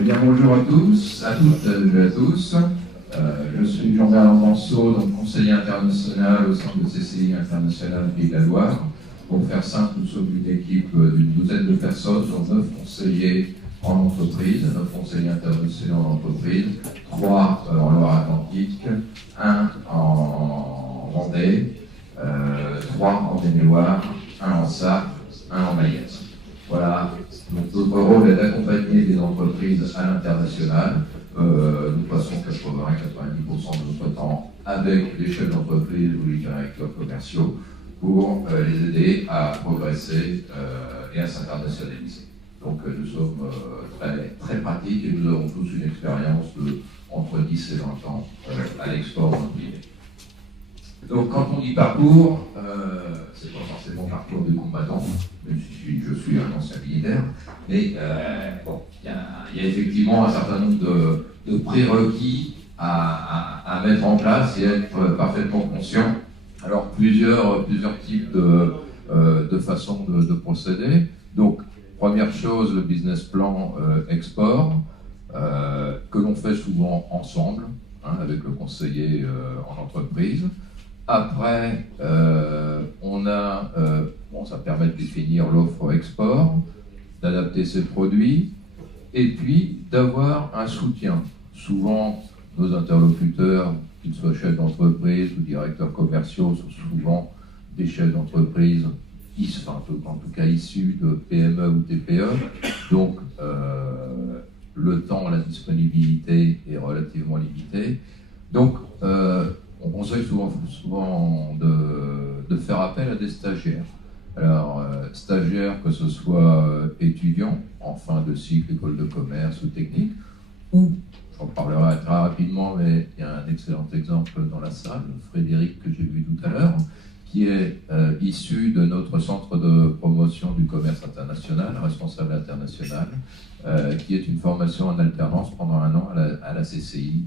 Eh bien, bonjour à tous, à toutes et à tous. Je suis Jean-Bernard Manceau, donc conseiller international au sein de CCI International Pays de la Loire. Pour faire simple, nous sommes une équipe d'une douzaine de personnes, dont 9 conseillers en entreprise, 9 conseillers internationaux en entreprise, 3 en Loire-Atlantique, 1 en Vendée, 3 en Maine-et-Loire, 1 en Sarthe, 1 en Mayenne. Voilà, donc notre rôle est d'accompagner des entreprises à l'international. Nous passons 80-90% de notre temps avec les chefs d'entreprise ou les directeurs commerciaux pour les aider à progresser et à s'internationaliser. Donc nous sommes très pratiques et nous avons tous une expérience de entre 10 et 20 ans à l'export dans le privé. Donc quand on dit parcours, c'est pas forcément parcours de combattant, même si je suis un ancien militaire, mais bon, il y a effectivement un certain nombre de prérequis à mettre en place et être parfaitement conscient. Alors plusieurs types de façons de procéder. Donc première chose, le business plan export, que l'on fait souvent ensemble, avec le conseiller en entreprise. Après, ça permet de définir l'offre export, d'adapter ses produits, et puis d'avoir un soutien. Souvent, nos interlocuteurs, qu'ils soient chefs d'entreprise ou directeurs commerciaux, sont souvent des chefs d'entreprise, en tout cas issus de PME ou TPE. Donc, le temps, la disponibilité est relativement limité. Donc, on conseille souvent de faire appel à des stagiaires. Alors, stagiaires, que ce soit étudiants en fin de cycle, école de commerce ou technique, ou, j'en parlerai très rapidement, mais il y a un excellent exemple dans la salle, Frédéric, que j'ai vu tout à l'heure, qui est issu de notre centre de promotion du commerce international, responsable international, qui est une formation en alternance pendant 1 an à la CCI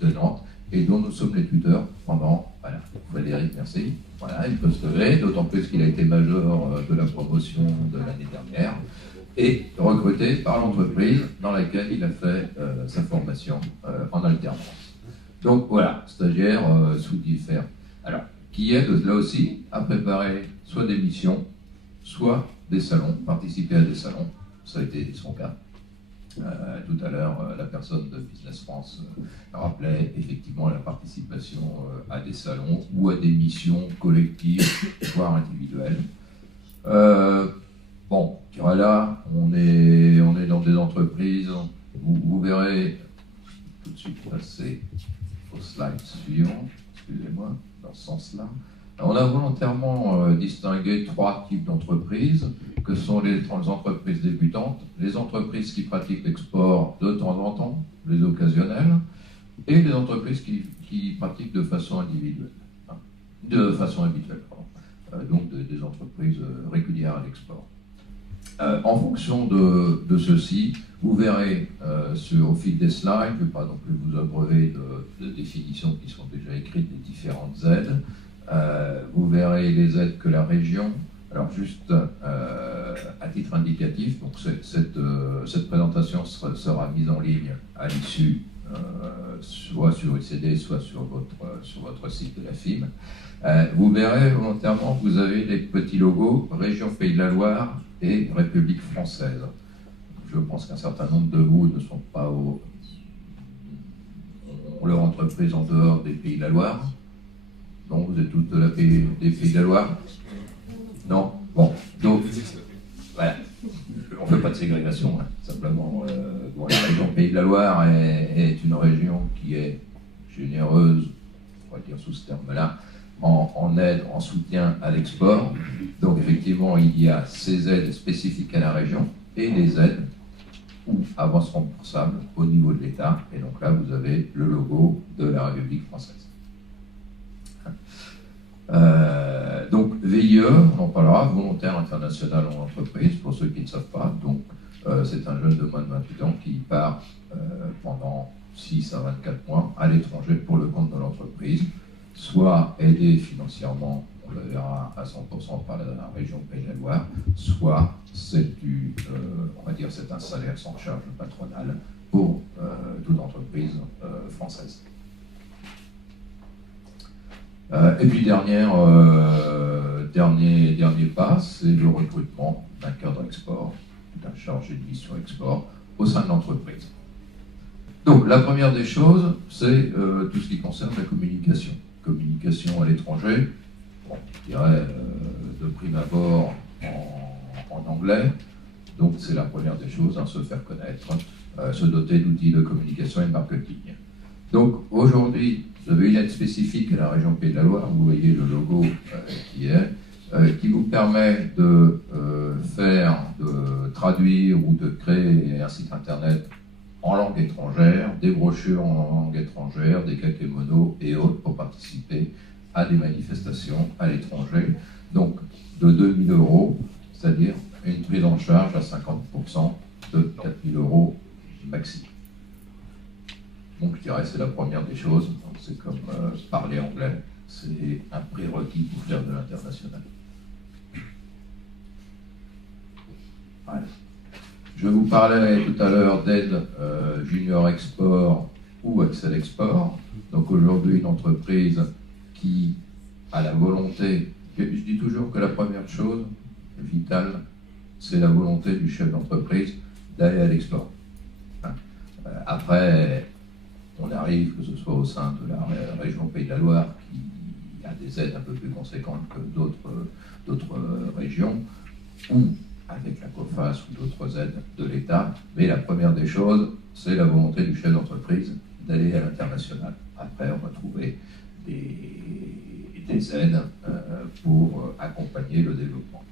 de Nantes, et dont nous sommes les tuteurs pendant, voilà, Frédéric, merci, voilà, il peut se lever, d'autant plus qu'il a été major de la promotion de l'année dernière, et recruté par l'entreprise dans laquelle il a fait sa formation en alternance. Donc voilà, stagiaire sous divers. Alors, qui aide là aussi à préparer soit des missions, soit des salons, participer à des salons, ça a été son cas. Tout à l'heure, la personne de Business France rappelait effectivement la participation à des salons ou à des missions collectives, voire individuelles. Bon, je dirais là, on est dans des entreprises, vous verrez, tout de suite passer au slide suivant, excusez-moi, dans ce sens-là. On a volontairement distingué 3 types d'entreprises, que sont les entreprises débutantes, les entreprises qui pratiquent l'export de temps en temps, les occasionnelles, et les entreprises qui pratiquent de façon individuelle, donc des entreprises régulières à l'export. En fonction de ceci, vous verrez au fil des slides, je ne vais pas non plus vous abreuver de définitions qui sont déjà écrites des différentes aides. Vous verrez les aides que la région, alors juste à titre indicatif, donc cette présentation sera mise en ligne à l'issue, soit sur UCD, soit sur votre site de la FIM. Vous verrez volontairement, vous avez des petits logos, Région Pays de la Loire et République française. Je pense qu'un certain nombre de vous ne sont pas ont leur entreprise en dehors des Pays de la Loire. Donc vous êtes tous des Pays de la Loire? Non? Bon, donc, voilà. On ne fait pas de ségrégation, simplement. La région Pays de la Loire est une région qui est généreuse, on va dire sous ce terme-là, en aide, en soutien à l'export. Donc effectivement, il y a ces aides spécifiques à la région et les aides ou avances remboursables au niveau de l'État. Et donc là, vous avez le logo de la République française. Donc VIE, on en parlera, volontaire international en entreprise, pour ceux qui ne savent pas. Donc c'est un jeune de moins de 28 ans qui part pendant 6 à 24 mois à l'étranger pour le compte de l'entreprise, soit aidé financièrement, on le verra à 100% par la région Pays de la Loire, soit c'est on va dire, c'est un salaire sans charge patronale pour toute entreprise française. Et puis dernier pas, c'est le recrutement d'un cadre export, d'un chargé de mission export au sein de l'entreprise. Donc la première des choses, c'est tout ce qui concerne la communication. Communication à l'étranger, bon, je dirais de prime abord en anglais, donc c'est la première des choses, hein, se faire connaître, se doter d'outils de communication et de marketing. Donc aujourd'hui, vous avez une aide spécifique à la région Pays de la Loire, vous voyez le logo qui vous permet de traduire ou de créer un site internet en langue étrangère, des brochures en langue étrangère, des kakémonos et autres pour participer à des manifestations à l'étranger. Donc de 2 000 €, c'est-à-dire une prise en charge à 50% de 4 000 € maximum. Donc je dirais que c'est la première des choses. C'est comme parler anglais, c'est un prérequis pour faire de l'international. Voilà. Je vous parlais tout à l'heure d'aide Junior Export ou Excel Export. Donc aujourd'hui, une entreprise qui a la volonté, je dis toujours que la première chose vitale, c'est la volonté du chef d'entreprise d'aller à l'export. Après, on arrive, que ce soit au sein de la région Pays de la Loire, qui a des aides un peu plus conséquentes que d'autres régions, ou avec la COFAS ou d'autres aides de l'État, mais la première des choses, c'est la volonté du chef d'entreprise d'aller à l'international. Après, on va trouver des aides pour accompagner le développement.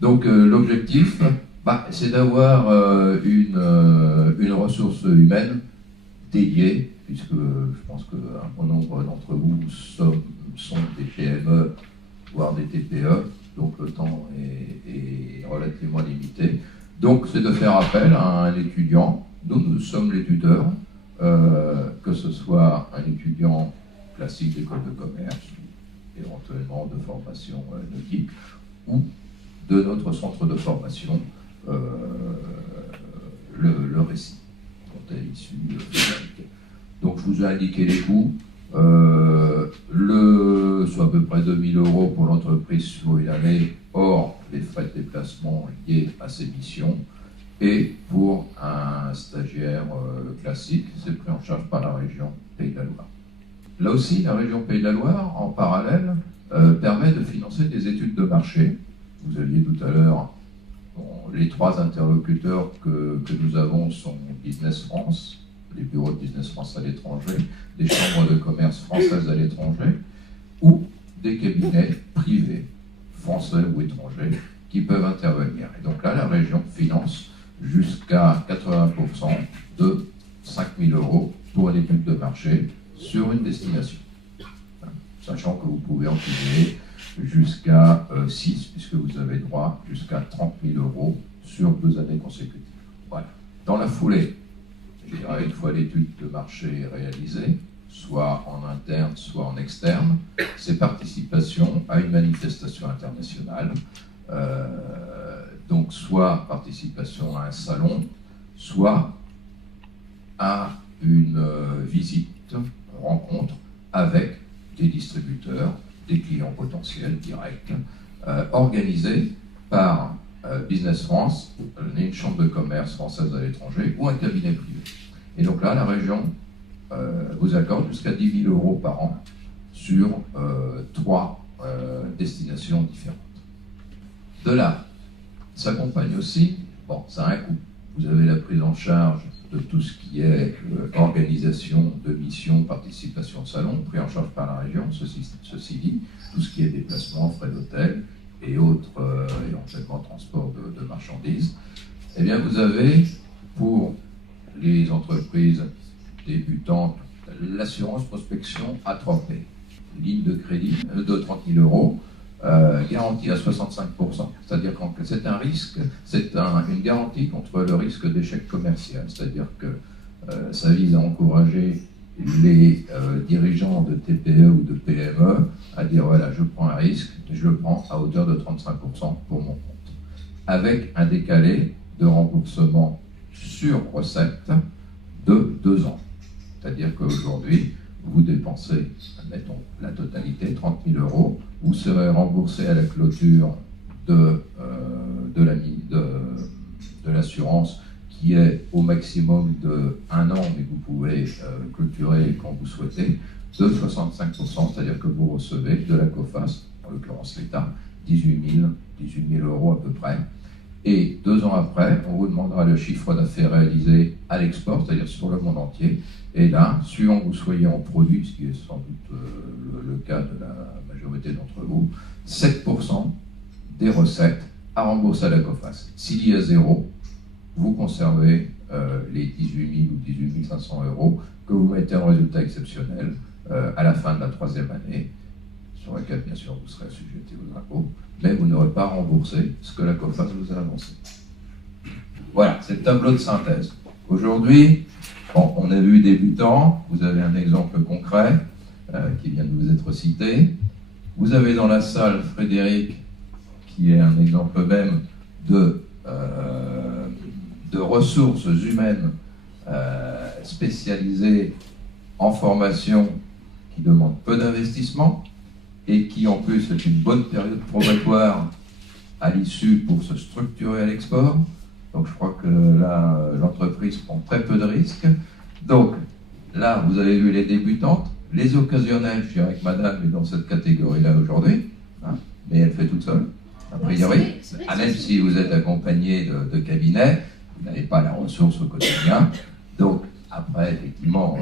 Donc l'objectif, c'est d'avoir une ressource humaine dédiée, puisque je pense qu'un bon nombre d'entre vous sont des PME, voire des TPE, donc le temps est relativement limité. Donc c'est de faire appel à un étudiant, nous sommes les tuteurs, que ce soit un étudiant classique d'école de commerce, éventuellement de formation nautique, ou de notre centre de formation, le récit, dont est issu Frédéric. Donc je vous ai indiqué les coûts. Soit à peu près 2 000 € pour l'entreprise sur une année, hors les frais de déplacement liés à ses missions. Et pour un stagiaire classique, c'est pris en charge par la région Pays de la Loire. Là aussi, la région Pays de la Loire, en parallèle, permet de financer des études de marché. Vous aviez tout à l'heure, les 3 interlocuteurs que nous avons sont Business France, les bureaux de Business France à l'étranger, des chambres de commerce françaises à l'étranger, ou des cabinets privés, français ou étrangers, qui peuvent intervenir. Et donc là, la région finance jusqu'à 80% de 5 000 € pour une étude de marché sur une destination. Sachant que vous pouvez en cumuler jusqu'à 6, puisque vous avez droit jusqu'à 30 000 € sur 2 années consécutives. Voilà. Dans la foulée, je dirais, une fois l'étude de marché réalisée, soit en interne, soit en externe, c'est participation à une manifestation internationale, donc soit participation à un salon, soit à une visite, rencontre avec des distributeurs, des clients potentiels directs, organisés par Business France, une chambre de commerce française à l'étranger ou un cabinet privé. Et donc là, la région vous accorde jusqu'à 10 000 € par an sur 3 destinations différentes. De là, s'accompagne aussi, bon, ça a un coût. Vous avez la prise en charge de tout ce qui est organisation de missions, participation au salon, pris en charge par la région, ceci dit, tout ce qui est déplacement, frais d'hôtel et autres, éventuellement transport de marchandises. Eh bien, vous avez, pour les entreprises débutantes, l'assurance prospection à 3P, ligne de crédit de 30 000 €, garantie à 65%. C'est-à-dire que c'est un risque, c'est une garantie contre le risque d'échec commercial. C'est-à-dire que ça vise à encourager les dirigeants de TPE ou de PME à dire voilà, je prends un risque, je le prends à hauteur de 35% pour mon compte, avec un décalé de remboursement sur recette de 2 ans. C'est-à-dire qu'aujourd'hui, vous dépensez, admettons, la totalité, 30 000 euros, vous serez remboursé à la clôture de l'assurance qui est au maximum de 1 an, mais que vous pouvez clôturer quand vous souhaitez, de 65%, c'est-à-dire que vous recevez de la COFAS, en l'occurrence l'État, 18 000 euros à peu près. Et 2 ans après, on vous demandera le chiffre d'affaires réalisé à l'export, c'est-à-dire sur le monde entier. Et là, suivant que vous soyez en produit, ce qui est sans doute le cas de la majorité d'entre vous, 7% des recettes à rembourser à la COFAS. S'il y a 0, vous conservez les 18 000 ou 18 500 euros que vous mettez en résultat exceptionnel à la fin de la 3e année, sur laquelle, bien sûr, vous serez assujetti aux impôts, mais vous n'aurez pas remboursé ce que la COFAS vous a annoncé. Voilà, c'est le tableau de synthèse. Aujourd'hui, bon, on a vu débutant, vous avez un exemple concret qui vient de vous être cité. Vous avez dans la salle Frédéric, qui est un exemple même de ressources humaines spécialisées en formation qui demandent peu d'investissement et qui en plus est une bonne période probatoire à l'issue pour se structurer à l'export. Donc je crois que là, l'entreprise prend très peu de risques. Donc là, vous avez vu les débutantes, les occasionnels, je dirais que madame est dans cette catégorie-là aujourd'hui, hein, mais elle fait toute seule, a priori. Même si vous êtes accompagné de cabinet, vous n'avez pas la ressource au quotidien. Donc après, effectivement,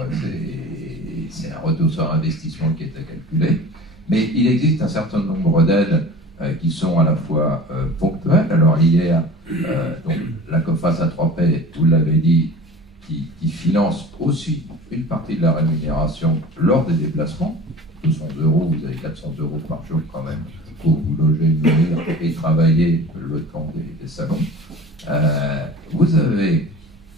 c'est un retour sur investissement qui est à calculer. Mais il existe un certain nombre d'aides qui sont à la fois ponctuelles. Alors il y a donc la COFAS à 3P, vous l'avez dit, qui finance aussi une partie de la rémunération lors des déplacements. 200 euros, vous avez 400 euros par jour quand même pour vous loger, nourrir et travailler le temps des salons. Vous avez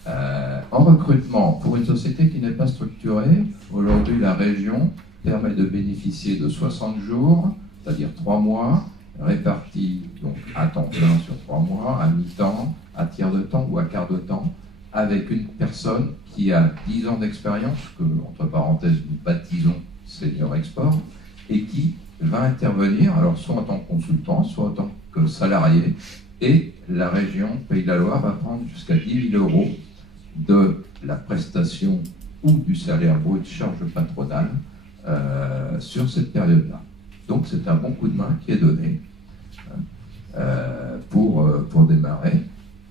en recrutement pour une société qui n'est pas structurée, aujourd'hui la région permet de bénéficier de 60 jours, c'est-à-dire 3 mois, répartis donc à temps plein sur 3 mois, à mi-temps, à tiers de temps ou à quart de temps, avec une personne qui a 10 ans d'expérience, que entre parenthèses nous baptisons senior export, et qui va intervenir, alors soit en tant que consultant, soit en tant que salarié, et la région Pays de la Loire va prendre jusqu'à 10 000 euros de la prestation ou du salaire brut charge patronale sur cette période-là. Donc c'est un bon coup de main qui est donné pour démarrer.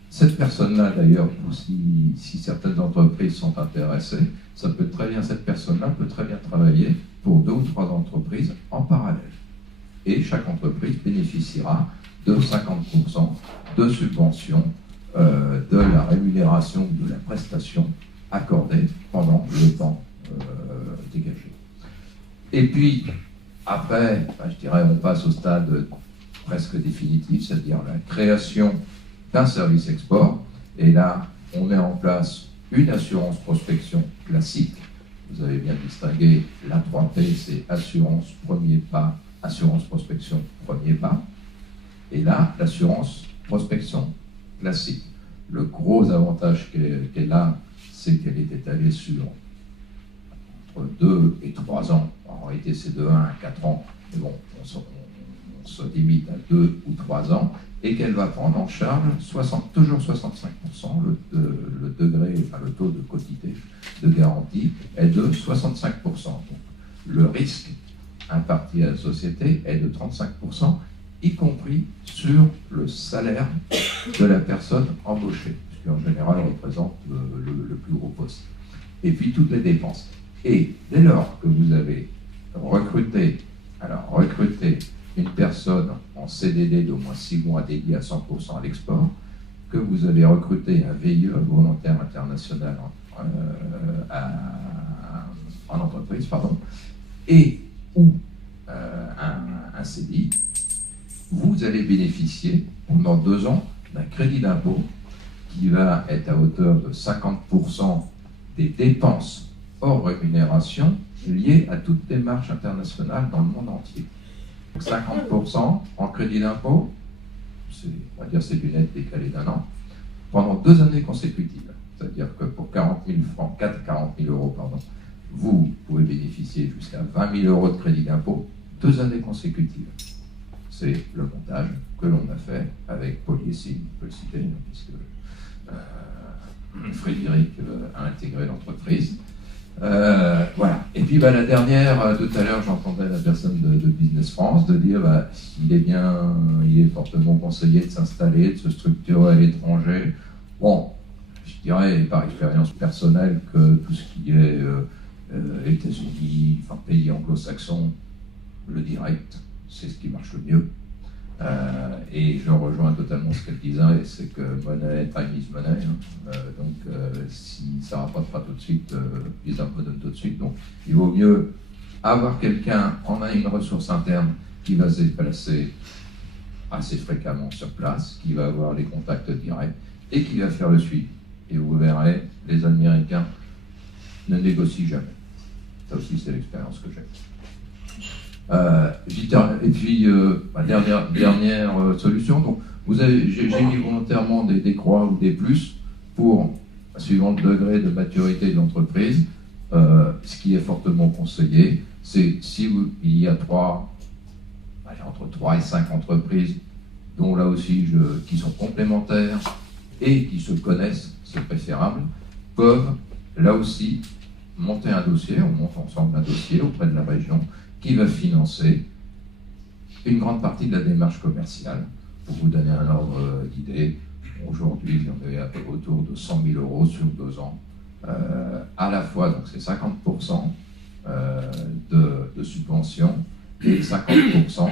Cette personne-là, d'ailleurs, si certaines entreprises sont intéressées, cette personne-là peut très bien travailler pour 2 ou 3 entreprises en parallèle. Et chaque entreprise bénéficiera de 50% de subvention de la rémunération ou de la prestation accordée pendant le temps dégagé. Et puis, après, je dirais, on passe au stade presque définitif, c'est-à-dire la création d'un service export. Et là, on met en place une assurance prospection classique. Vous avez bien distingué, la 3P, c'est assurance premier pas, assurance prospection premier pas. Et là, l'assurance prospection classique. Le gros avantage qu'elle a, c'est qu'elle est étalée sur entre 2 et 3 ans. En réalité, c'est de 1 à 4 ans, mais bon, on se limite à 2 ou 3 ans, et qu'elle va prendre en charge toujours 65%, le degré, enfin le taux de quotité de garantie est de 65%. Donc, le risque imparti à la société est de 35%, y compris sur le salaire de la personne embauchée, ce qui en général représente le plus gros poste. Et puis toutes les dépenses. Et dès lors que vous avez recruté une personne en CDD d'au moins 6 mois dédié à 100% à l'export, que vous avez recruté un VIE, volontaire international en entreprise, et ou un CDI, vous allez bénéficier pendant 2 ans d'un crédit d'impôt qui va être à hauteur de 50% des dépenses hors rémunération liées à toutes les marches internationales dans le monde entier. 50% en crédit d'impôt, on va dire c'est du net décalé d'un an, pendant 2 années consécutives. C'est-à-dire que pour 40 000 francs, 40 000 euros, pardon, vous pouvez bénéficier jusqu'à 20 000 euros de crédit d'impôt, 2 années consécutives. C'est le montage que l'on a fait avec Polyessine, on peut le citer, puisque Frédéric a intégré l'entreprise. Voilà. Et puis la dernière, tout à l'heure, j'entendais la personne de Business France de dire il est fortement conseillé de s'installer, de se structurer à l'étranger. Bon, je dirais par expérience personnelle que tout ce qui est États-Unis, enfin pays anglo-saxons, le direct, c'est ce qui marche le mieux. Et je rejoins totalement ce qu'elle disait, c'est que money, time is money. Donc, si ça ne rapporte pas tout de suite, les impôts donnent tout de suite. Donc, il vaut mieux avoir quelqu'un en une ressource interne qui va se déplacer assez fréquemment sur place, qui va avoir les contacts directs et qui va faire le suivi. Et vous verrez, les Américains ne négocient jamais. Ça aussi, c'est l'expérience que j'ai. Et puis, dernière solution. Donc, j'ai mis volontairement des croix ou des plus pour, suivant le degré de maturité de l'entreprise, ce qui est fortement conseillé, c'est il y a entre 3 et 5 entreprises, dont là aussi qui sont complémentaires et qui se connaissent, c'est préférable, peuvent là aussi monter un dossier, on monte ensemble un dossier auprès de la région qui va financer une grande partie de la démarche commerciale. Pour vous donner un ordre d'idée, aujourd'hui, on est autour de 100 000 euros sur 2 ans. À la fois, donc c'est 50% de subvention et 50%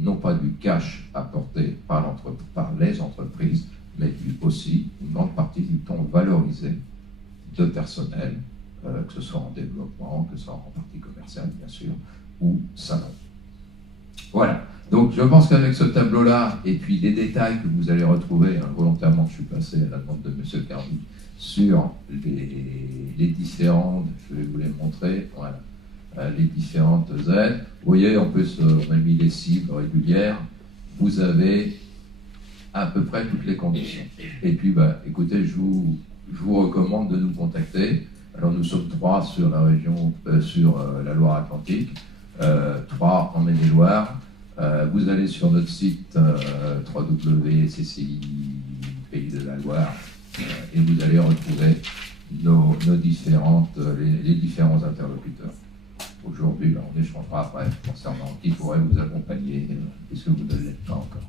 non pas du cash apporté par les entreprises, mais aussi une grande partie du temps valorisé de personnel, que ce soit en développement, que ce soit en partie commerciale, bien sûr, ou salon. Voilà. Donc, je pense qu'avec ce tableau-là, et puis des détails que vous allez retrouver, volontairement, je suis passé à la demande de M. Carby, sur les différentes, je vais vous les montrer, voilà, les différentes aides. Vous voyez, on a mis les cibles régulières. Vous avez à peu près toutes les conditions. Et puis, écoutez, je vous recommande de nous contacter. Alors, nous sommes 3 sur la région, sur la Loire-Atlantique, 3 en Maine-et-Loire. Vous allez sur notre site www.cci Pays de la Loire et vous allez retrouver les différents interlocuteurs. Aujourd'hui, on échangera après concernant qui pourrait vous accompagner, puisque vous ne l'êtes pas encore.